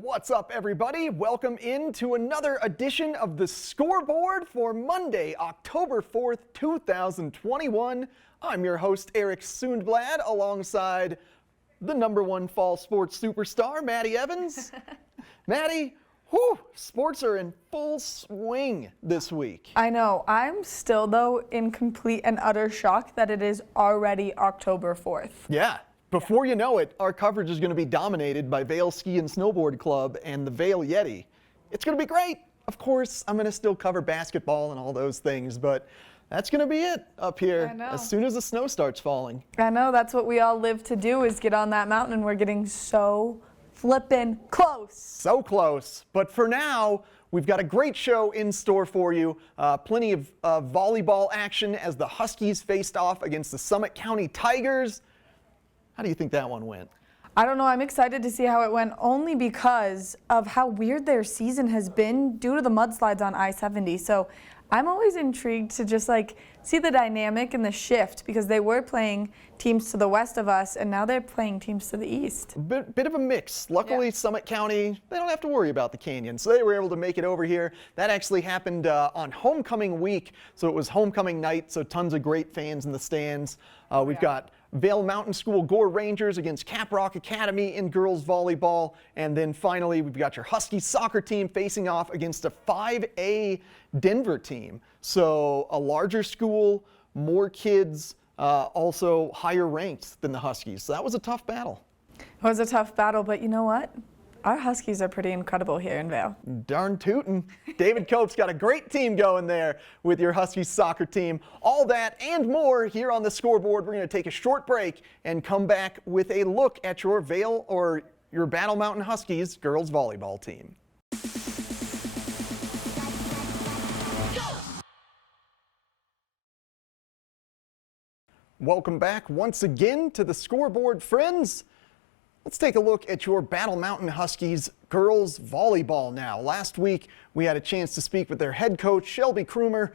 What's up, everybody? Welcome into another edition of the Scoreboard for Monday, October 4th, 2021. I'm your host, Eric Sundblad, alongside the #1 fall sports superstar, Maddie Evans. Maddie, sports are in full swing this week. I know. I'm still, though, in complete and utter shock that it is already October 4th. Yeah. Before you know it, our coverage is going to be dominated by Vail Ski and Snowboard Club and the Vail Yeti. It's going to be great. Of course, I'm going to still cover basketball and all those things, but that's going to be it up here as soon as the snow starts falling. I know. That's what we all live to do, is get on that mountain, and we're getting so flippin' close. So close. But for now, we've got a great show in store for you. Plenty of volleyball action as the Huskies faced off against the Summit County Tigers. How do you think that one went? I don't know. I'm excited to see how it went, only because of how weird their season has been due to the mudslides on I-70. So I'm always intrigued to just see the dynamic and the shift, because they were playing teams to the west of us, and now they're playing teams to the east. Bit of a mix. Luckily, Summit County, they don't have to worry about the canyon, so they were able to make it over here. That actually happened on homecoming week, so it was homecoming night, so tons of great fans in the stands. We've got Vail Mountain School Gore Rangers against Caprock Academy in girls volleyball. And then finally, we've got your Huskies Soccer team facing off against a 5A Denver team. So a larger school, more kids, also higher ranked than the Huskies. So that was a tough battle. It was a tough battle, but you know what? Our Huskies are pretty incredible here in Vail. Darn tootin'. David Cope's got a great team going there with your Huskies soccer team. All that and more here on the Scoreboard. We're going to take a short break and come back with a look at your Vail or your Battle Mountain Huskies girls volleyball team. Welcome back once again to the Scoreboard, friends. Let's take a look at your Battle Mountain Huskies girls volleyball now. Last week, we had a chance to speak with their head coach, Shelby Krumer,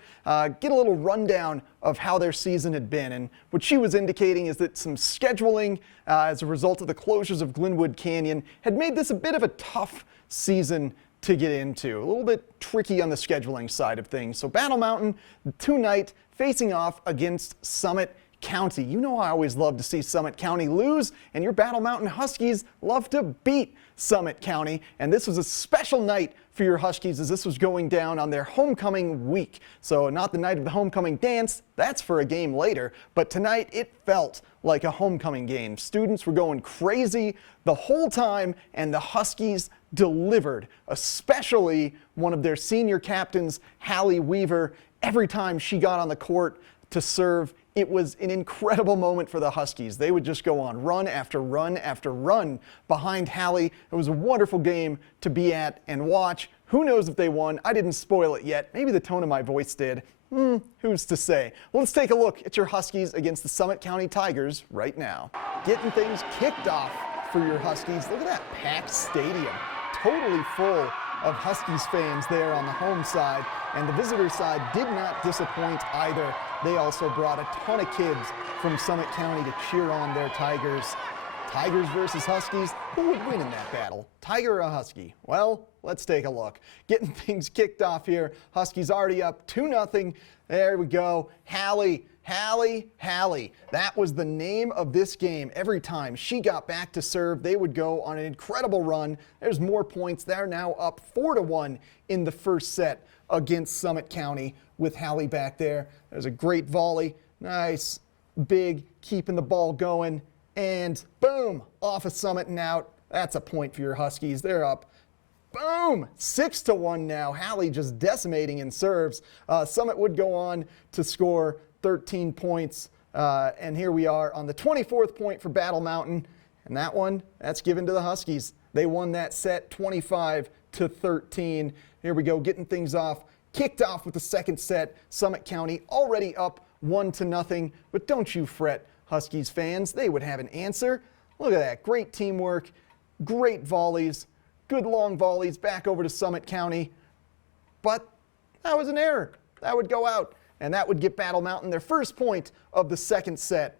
get a little rundown of how their season had been. And what she was indicating is that some scheduling as a result of the closures of Glenwood Canyon had made this a bit of a tough season to get into. A little bit tricky on the scheduling side of things. So Battle Mountain tonight facing off against Summit County. You know I always love to see Summit County lose, and your Battle Mountain Huskies love to beat Summit County. And this was a special night for your Huskies, as this was going down on their homecoming week. So not the night of the homecoming dance, that's for a game later, but tonight it felt like a homecoming game. Students were going crazy the whole time, and the Huskies delivered, especially one of their senior captains, Halle Weaver. Every time she got on the court to serve, it was an incredible moment for the Huskies. They would just go on run after run after run behind Halle. It was a wonderful game to be at and watch. Who knows if they won? I didn't spoil it yet. Maybe the tone of my voice did. Who's to say? Well, let's take a look at your Huskies against the Summit County Tigers right now. Getting things kicked off for your Huskies. Look at that packed stadium. Totally full of Huskies fans there on the home side, and the visitor side did not disappoint either. They also brought a ton of kids from Summit County to cheer on their Tigers. Tigers versus Huskies, who would win in that battle? Tiger or a Husky? Well, let's take a look. Getting things kicked off here. Huskies already up 2-0. There we go. Halle. That was the name of this game. Every time she got back to serve, they would go on an incredible run. There's more points. They're now up 4-1 in the first set against Summit County with Halle back there. There's a great volley. Nice, big, keeping the ball going. And boom, off of Summit and out. That's a point for your Huskies. They're up. Boom! 6-1 now. Halle just decimating in serves. Summit would go on to score 13 points. And here we are on the 24th point for Battle Mountain. And that one, that's given to the Huskies. They won that set 25-13. Here we go, getting things off. Kicked off with the second set. Summit County already up 1-0. But don't you fret, Huskies fans. They would have an answer. Look at that. Great teamwork. Great volleys. Good long volleys back over to Summit County. But that was an error. That would go out, and that would get Battle Mountain their first point of the second set.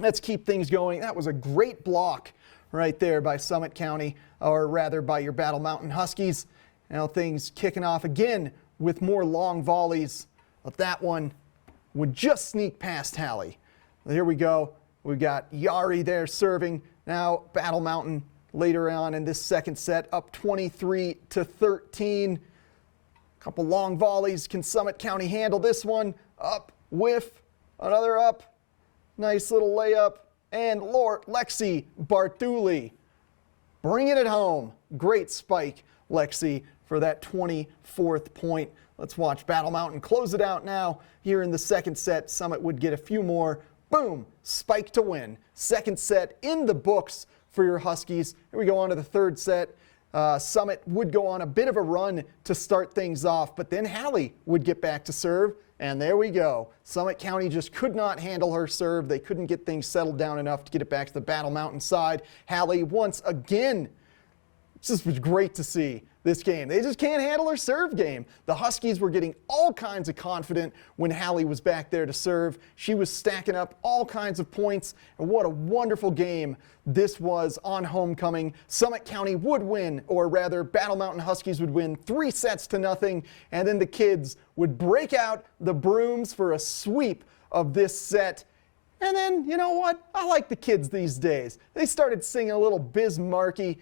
Let's keep things going. That was a great block right there by Summit County. or rather by your Battle Mountain Huskies. Now things kicking off again with more long volleys, but that one would just sneak past Halle. Here we go. We've got Yari there serving. Now Battle Mountain later on in this second set up 23-13. Couple long volleys. Can Summit County handle this one? Up, whiff, another up. Nice little layup. And Lexi Bartuli bringing it home. Great spike, Lexi, for that 24th point. Let's watch Battle Mountain close it out now. Here in the second set, Summit would get a few more. Boom, spike to win. Second set in the books for your Huskies. Here we go on to the third set. Summit would go on a bit of a run to start things off, but then Halle would get back to serve, and there we go. Summit County just could not handle her serve. They couldn't get things settled down enough to get it back to the Battle Mountain side. Halle once again, this was great to see this game. They just can't handle her serve game. The Huskies were getting all kinds of confident when Halle was back there to serve. She was stacking up all kinds of points, and what a wonderful game this was on homecoming. Summit County would win, or rather Battle Mountain Huskies would win 3-0, and then the kids would break out the brooms for a sweep of this set. And then, you know what? I like the kids these days. They started singing a little Bismarcky,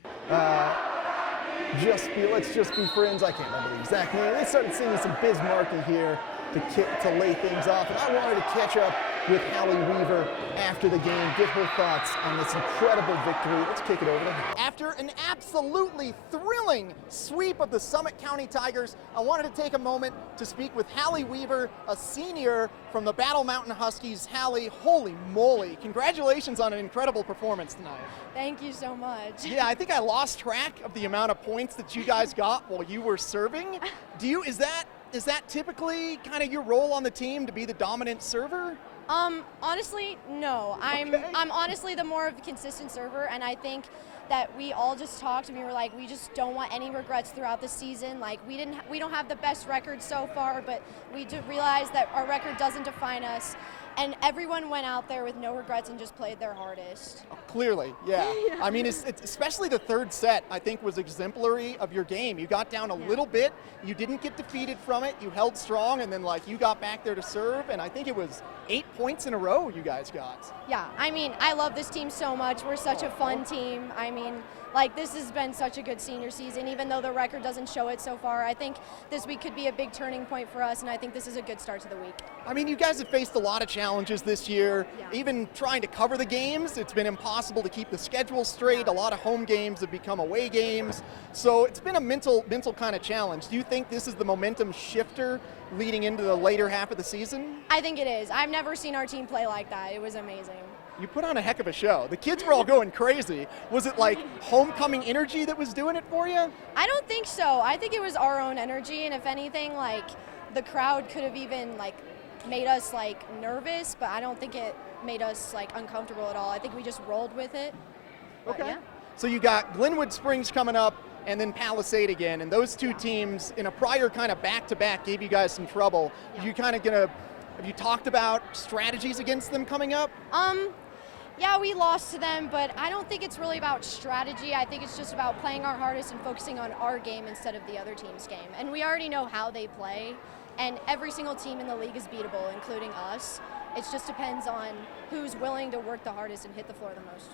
let's just be friends. I can't remember the exact name. They started singing some Bismarcky here to lay things off. And I wanted to catch up with Halle Weaver after the game, get her thoughts on this incredible victory. Let's kick it over to Halle. After an absolutely thrilling sweep of the Summit County Tigers, I wanted to take a moment to speak with Halle Weaver, a senior from the Battle Mountain Huskies. Halle, holy moly, congratulations on an incredible performance tonight. Thank you so much. Yeah, I think I lost track of the amount of points that you guys got while you were serving. Is that typically kind of your role on the team, to be the dominant server? Honestly, no. I'm honestly the more of a consistent server, and I think that we all just talked and we were like, we just don't want any regrets throughout the season. Like we don't have the best record so far, but we do realize that our record doesn't define us. And everyone went out there with no regrets and just played their hardest. Oh, clearly, yeah. I mean, it's especially the third set, I think, was exemplary of your game. You got down a little bit, you didn't get defeated from it, you held strong, and then you got back there to serve, and I think it was 8 points in a row you guys got. Yeah, I mean, I love this team so much. We're such a fun team. I mean, this has been such a good senior season, even though the record doesn't show it so far. I think this week could be a big turning point for us, and I think this is a good start to the week. I mean, you guys have faced a lot of challenges this year. Yeah. Even trying to cover the games, it's been impossible to keep the schedule straight. A lot of home games have become away games. So it's been a mental kind of challenge. Do you think this is the momentum shifter leading into the later half of the season? I think it is. I've never seen our team play like that. It was amazing. You put on a heck of a show. The kids were all going crazy. Was it homecoming energy that was doing it for you? I don't think so. I think it was our own energy, and if anything, the crowd could have even made us nervous, but I don't think it made us uncomfortable at all. I think we just rolled with it. Okay. Yeah. So you got Glenwood Springs coming up and then Palisade again, and those two teams in a prior kind of back-to-back gave you guys some trouble. Yeah. Have you talked about strategies against them coming up? Yeah, we lost to them, but I don't think it's really about strategy. I think it's just about playing our hardest and focusing on our game instead of the other team's game. And we already know how they play, and every single team in the league is beatable, including us. It just depends on who's willing to work the hardest and hit the floor the most.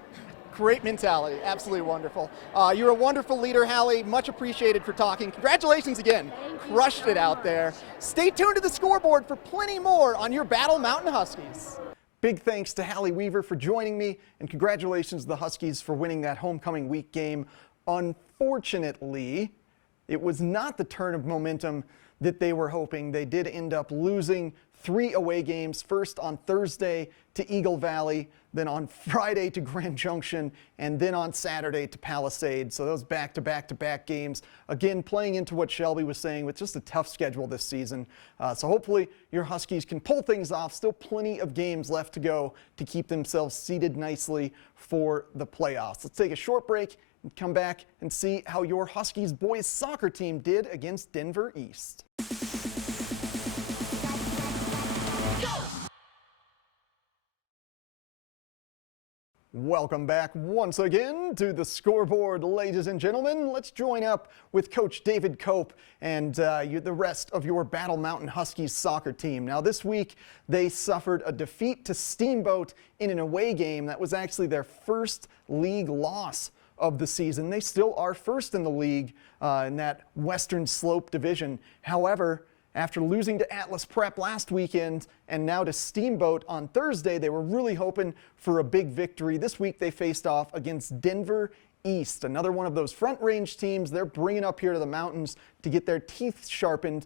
Great mentality, absolutely wonderful. You're a wonderful leader, Halle. Much appreciated for talking. Congratulations again. Crushed it out there. Stay tuned to the Scoreboard for plenty more on your Battle Mountain Huskies. Big thanks to Halle Weaver for joining me, and congratulations to the Huskies for winning that homecoming week game. Unfortunately, it was not the turn of momentum that they were hoping. They did end up losing 3 away games, first on Thursday to Eagle Valley, then on Friday to Grand Junction, and then on Saturday to Palisade. So those back-to-back-to-back games, again, playing into what Shelby was saying with just a tough schedule this season. So hopefully your Huskies can pull things off. Still plenty of games left to go to keep themselves seated nicely for the playoffs. Let's take a short break and come back and see how your Huskies boys soccer team did against Denver East. Welcome back once again to the Scoreboard, ladies and gentlemen. Let's join up with Coach David Cope and the rest of your Battle Mountain Huskies soccer team. Now this week they suffered a defeat to Steamboat in an away game. That was actually their first league loss of the season. They still are first in the league in that Western Slope division. However, after losing to Atlas Prep last weekend and now to Steamboat on Thursday, they were really hoping for a big victory. This week they faced off against Denver East, another one of those front range teams they're bringing up here to the mountains to get their teeth sharpened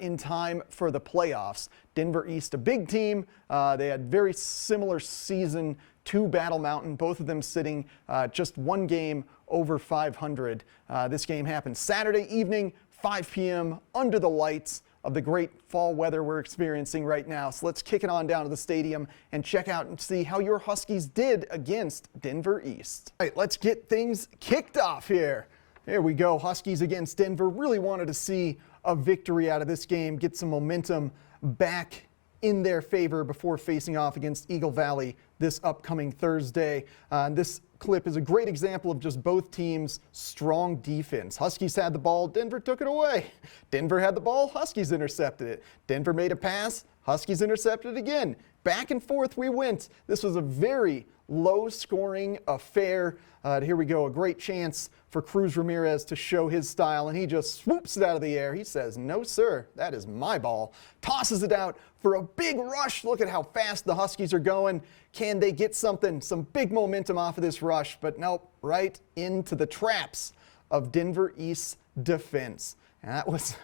in time for the playoffs. Denver East, a big team. They had very similar season to Battle Mountain, both of them sitting just one game over 500. This game happened Saturday evening, 5 p.m. under the lights of the great fall weather we're experiencing right now. So let's kick it on down to the stadium and check out and see how your Huskies did against Denver East. All right, let's get things kicked off here. Here we go, Huskies against Denver. Really wanted to see a victory out of this game, get some momentum back in their favor before facing off against Eagle Valley this upcoming Thursday. This clip is a great example of just both teams' strong defense. Huskies had the ball, Denver took it away. Denver had the ball, Huskies intercepted it. Denver made a pass, Huskies intercepted it again. Back and forth we went. This was a very low-scoring affair. Here we go, a great chance for Cruz Ramirez to show his style, and he just swoops it out of the air. He says, "No, sir, that is my ball." Tosses it out for a big rush. Look at how fast the Huskies are going. Can they get something, some big momentum off of this rush? But nope, right into the traps of Denver East's defense. And that was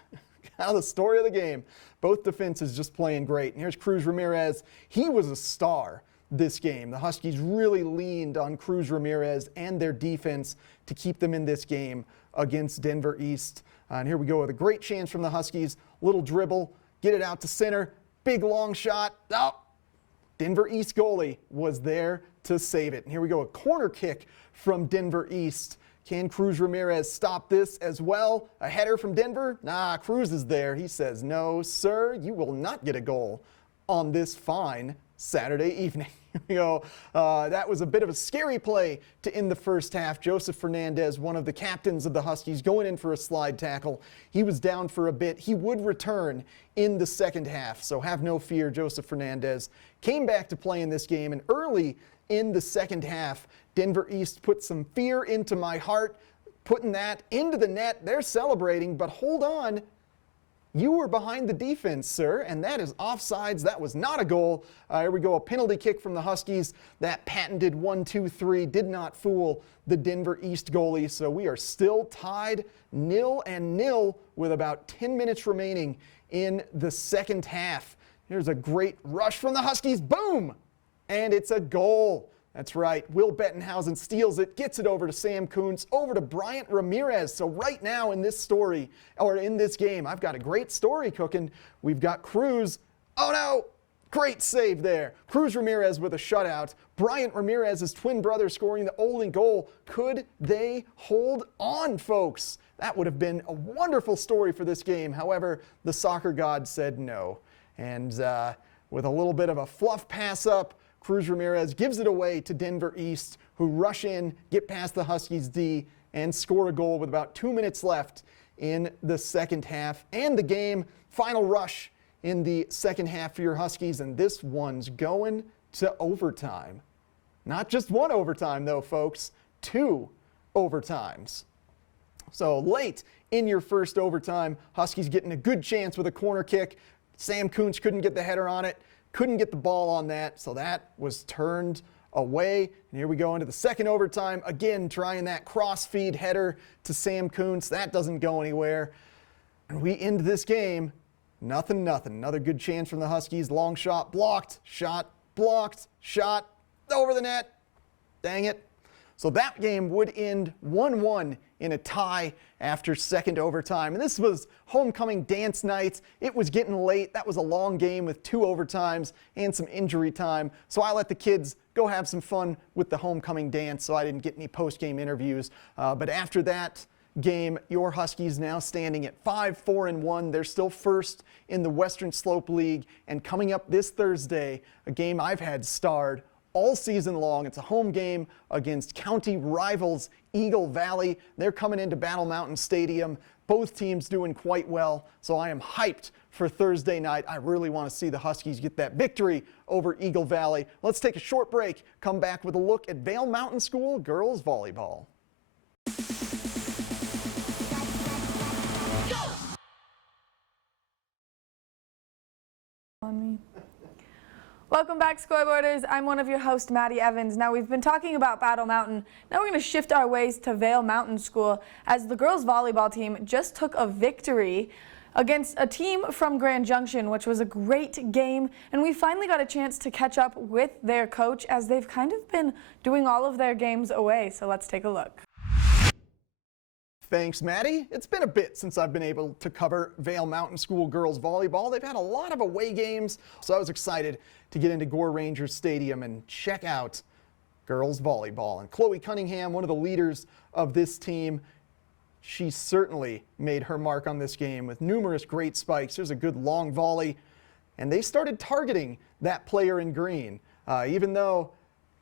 kind of the story of the game. Both defenses just playing great. And here's Cruz Ramirez. He was a star this game. The Huskies really leaned on Cruz Ramirez and their defense to keep them in this game against Denver East. And here we go with a great chance from the Huskies. Little dribble, get it out to center, big long shot. Oh, Denver East goalie was there to save it. And here we go, a corner kick from Denver East. Can Cruz Ramirez stop this as well? A header from Denver? Nah, Cruz is there. He says, "No, sir, you will not get a goal on this fine Saturday evening." Here we go. That was a bit of a scary play to end the first half. Joseph Fernandez, one of the captains of the Huskies, going in for a slide tackle. He was down for a bit. He would return in the second half, so have no fear. Joseph Fernandez came back to play in this game, and early in the second half, Denver East put some fear into my heart, putting that into the net. They're celebrating, but hold on. You were behind the defense, sir, and that is offsides. That was not a goal. Here we go, a penalty kick from the Huskies. That patented 1-2-3 did not fool the Denver East goalie, so we are still tied 0-0 with about 10 minutes remaining in the second half. Here's a great rush from the Huskies. Boom! And it's a goal. That's right. Will Bettenhausen steals it, gets it over to Sam Kuntz, over to Bryant Ramirez. So right now in this story, or in this game, I've got a great story cooking. We've got Cruz. Oh no! Great save there. Cruz Ramirez with a shutout. Bryant Ramirez's twin brother scoring the only goal. Could they hold on, folks? That would have been a wonderful story for this game. However, the soccer god said no. And with a little bit of a fluff pass up, Cruz Ramirez gives it away to Denver East, who rush in, get past the Huskies D, and score a goal with about 2 minutes left in the second half. And the game, final rush in the second half for your Huskies, and this one's going to overtime. Not just one overtime though, folks, 2 overtimes. So late in your first overtime, Huskies getting a good chance with a corner kick. Sam Kuntz couldn't get the header on it. Couldn't get the ball on that, so that was turned away. And here we go into the second overtime. Again, trying that cross-feed header to Sam Kuntz. That doesn't go anywhere. And we end this game, 0-0. Another good chance from the Huskies. Long shot blocked, blocked, shot over the net. Dang it. So that game would end 1-1 in a tie after second overtime. And this was homecoming dance night. It was getting late. That was a long game with 2 overtimes and some injury time. So I let the kids go have some fun with the homecoming dance, so I didn't get any post-game interviews. But after that game, your Huskies now standing at 5-4-1. They're still first in the Western Slope League. And coming up this Thursday, a game I've had starred all season long. It's a home game against county rivals Eagle Valley. They're coming into Battle Mountain Stadium. Both teams doing quite well, so I am hyped for Thursday night. I really want to see the Huskies get that victory over Eagle Valley. Let's take a short break, come back with a look at Vail Mountain School girls volleyball. Welcome back, Scoreboarders. I'm one of your hosts, Maddie Evans. Now, we've been talking about Battle Mountain. Now we're going to shift our ways to Vail Mountain School as the girls volleyball team just took a victory against a team from Grand Junction, which was a great game. And we finally got a chance to catch up with their coach as they've kind of been doing all of their games away. So let's take a look. Thanks, Maddie. It's been a bit since I've been able to cover Vail Mountain School girls volleyball. They've had a lot of away games, so I was excited to get into Gore Rangers Stadium and check out girls volleyball. And Chloe Cunningham, one of the leaders of this team, she certainly made her mark on this game with numerous great spikes. There's a good long volley, and they started targeting that player in green. Even though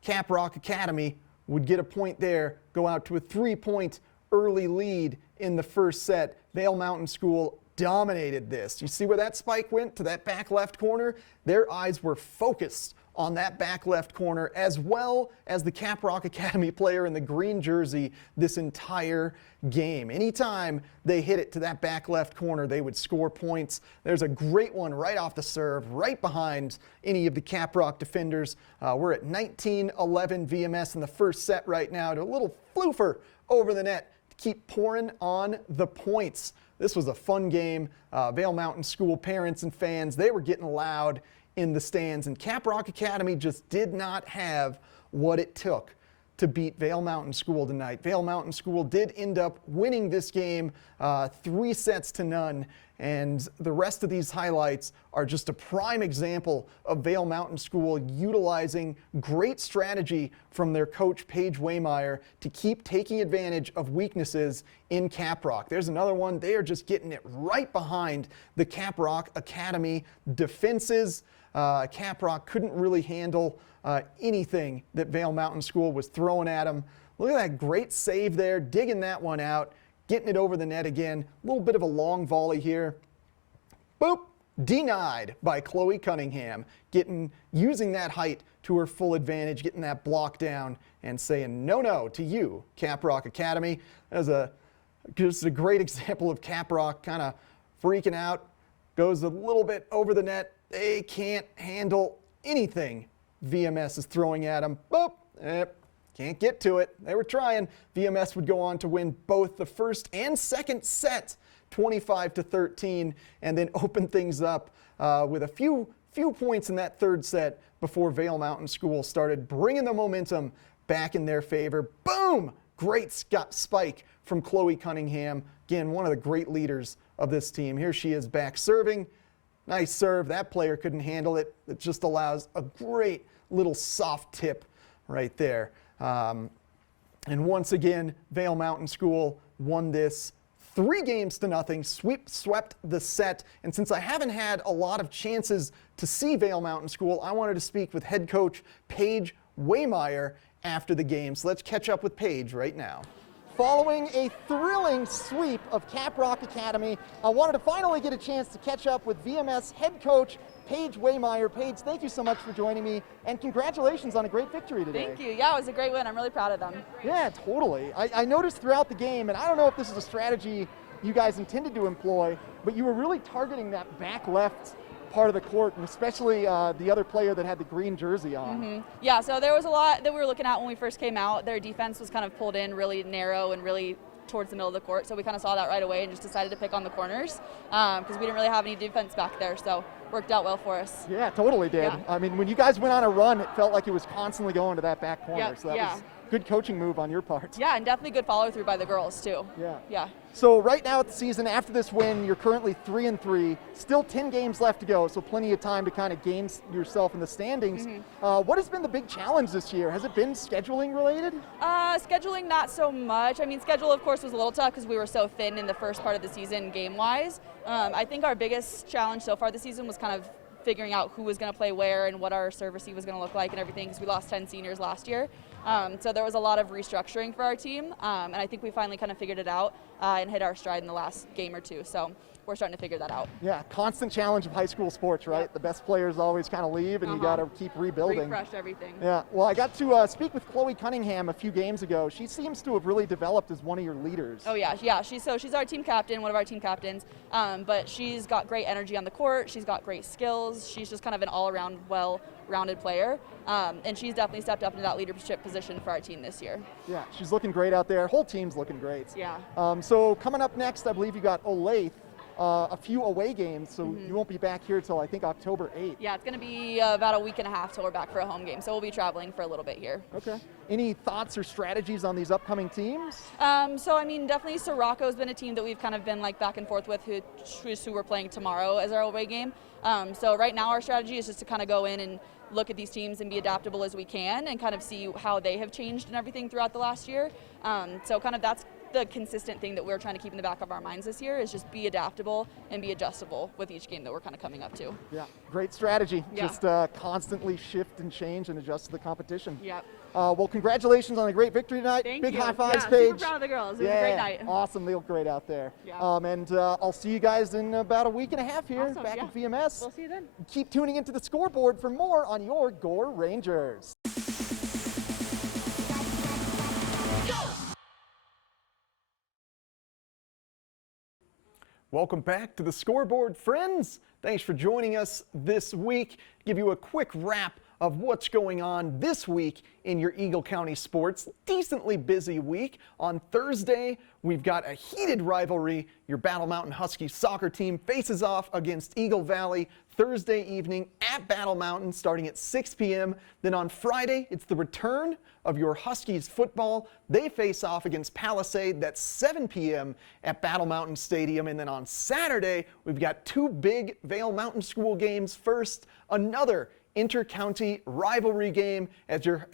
Caprock Academy would get a point there, go out to a 3-point early lead in the first set, Vail Mountain School dominated this. You see where that spike went to that back left corner? Their eyes were focused on that back left corner, as well as the Caprock Academy player in the green jersey this entire game. Anytime they hit it to that back left corner, they would score points. There's a great one right off the serve, right behind any of the Caprock defenders. We're at 19-11 VMS in the first set right now. To a little floofer over the net to keep pouring on the points. This was a fun game. Vail Mountain School parents and fans, they were getting loud in the stands, and Caprock Academy just did not have what it took to beat Vail Mountain School tonight. Vail Mountain School did end up winning this game 3-0, and the rest of these highlights are just a prime example of Vail Mountain School utilizing great strategy from their coach Paige Waymire to keep taking advantage of weaknesses in Caprock. There's another one. They are just getting it right behind the Caprock Academy defenses. Caprock couldn't really handle anything that Vail Mountain School was throwing at them. Look at that great save there, digging that one out, getting it over the net again. A little bit of a long volley here. Boop, denied by Chloe Cunningham, using that height to her full advantage, getting that block down and saying no to you, Caprock Academy. That was just a great example of Caprock kind of freaking out, goes a little bit over the net. They can't handle anything VMS is throwing at them. Boop, can't get to it. They were trying. VMS would go on to win both the first and second set, 25-13, and then open things up with a few points in that third set before Vail Mountain School started bringing the momentum back in their favor. Boom! Great spike from Chloe Cunningham. Again, one of the great leaders of this team. Here she is back serving. Nice serve. That player couldn't handle it. It just allows a great little soft tip right there. And once again, Vail Mountain School won this 3-0, swept the set. And since I haven't had a lot of chances to see Vail Mountain School, I wanted to speak with head coach Paige Waymire after the game. So let's catch up with Paige right now. Following a thrilling sweep of Caprock Academy, I wanted to finally get a chance to catch up with VMS head coach Paige Waymire. Paige, thank you so much for joining me, and congratulations on a great victory today. Thank you. Yeah, it was a great win. I'm really proud of them. Yeah, totally. I noticed throughout the game, and I don't know if this is a strategy you guys intended to employ, but you were really targeting that back left part of the court, and especially the other player that had the green jersey on. Mm-hmm. Yeah, so there was a lot that we were looking at when we first came out. Their defense was kind of pulled in really narrow and really towards the middle of the court, so we kind of saw that right away and just decided to pick on the corners because we didn't really have any defense back there, so worked out well for us. Yeah, totally did. Yeah. I mean, when you guys went on a run, it felt like it was constantly going to that back corner, Yep, so that yeah. was good coaching move on your part. Yeah, and definitely good follow through by the girls too. Yeah. Yeah. So right now at the season, after this win, you're currently 3-3, still 10 games left to go, so plenty of time to kind of gain yourself in the standings. Mm-hmm. What has been the big challenge this year? Has it been scheduling related? Scheduling, not so much. I mean, schedule, of course, was a little tough because we were so thin in the first part of the season game-wise. I think our biggest challenge so far this season was kind of figuring out who was going to play where and what our service was going to look like and everything, because we lost 10 seniors last year. So there was a lot of restructuring for our team, and I think we finally kind of figured it out and hit our stride in the last game or two. So we're starting to figure that out. Yeah, constant challenge of high school sports, right? Yep. The best players always kind of leave, and you got to keep rebuilding. Refresh everything. Yeah, well, I got to speak with Chloe Cunningham a few games ago. She seems to have really developed as one of your leaders. Oh yeah. She's our team captain, one of our team captains. But she's got great energy on the court. She's got great skills. She's just kind of an all-around, well-rounded player. And she's definitely stepped up into that leadership position for our team this year. Yeah, she's looking great out there. Whole team's looking great. Yeah. So coming up next, I believe you got Olathe. A few away games, so you won't be back here till I think October 8th. Yeah, it's going to be about a week and a half till we're back for a home game, so we'll be traveling for a little bit here. Okay. Any thoughts or strategies on these upcoming teams? So I mean, definitely Sirocco's been a team that we've kind of been like back and forth with, who we're playing tomorrow as our away game. So right now our strategy is just to kind of go in and look at these teams and be adaptable as we can and kind of see how they have changed and everything throughout the last year. So kind of that's the consistent thing that we're trying to keep in the back of our minds this year, is just be adaptable and be adjustable with each game that we're kind of coming up to. Yeah, great strategy. Yeah. Just constantly shift and change and adjust to the competition. Yep. Well, congratulations on a great victory tonight. Thank Big you. high fives, Yeah, Paige. super proud of the girls. It was a great night. Awesome. They look great out there. Yeah. And I'll see you guys in about a week and a half here Awesome, back yeah. at VMS. We'll see you then. Keep tuning into the Scoreboard for more on your Gore Rangers. Welcome back to the Scoreboard, friends. Thanks for joining us this week. Give you a quick wrap of what's going on this week in your Eagle County sports. Decently busy week. On Thursday, we've got a heated rivalry. Your Battle Mountain Huskies soccer team faces off against Eagle Valley Thursday evening at Battle Mountain starting at 6 p.m. Then on Friday, it's the return of your Huskies football. They face off against Palisade. That's 7 p.m. at Battle Mountain Stadium. And then on Saturday, we've got two big Vail Mountain School games. First, another inter-county rivalry game as your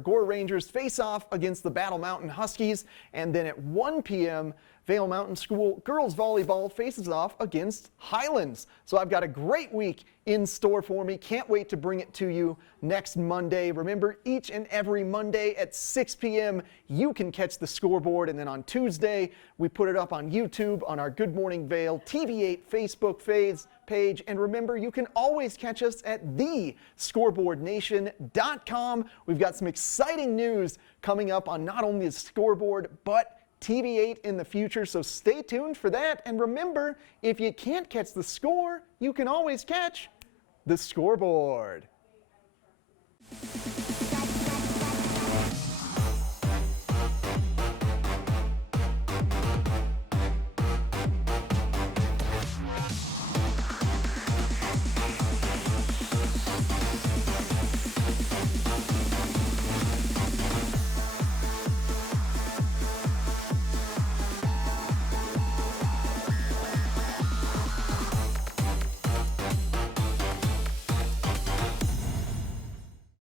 Gore Rangers face off against the Battle Mountain Huskies. And then at 1 p.m., Vail Mountain School Girls Volleyball faces off against Highlands. So I've got a great week in store for me. Can't wait to bring it to you next Monday. Remember, each and every Monday at 6 p.m. you can catch the Scoreboard. And then on Tuesday, we put it up on YouTube on our Good Morning Vail TV8 Facebook page. And remember, you can always catch us at thescoreboardnation.com. We've got some exciting news coming up on not only the Scoreboard, but TV8 in the future, so stay tuned for that. And remember, if you can't catch the score, you can always catch the Scoreboard.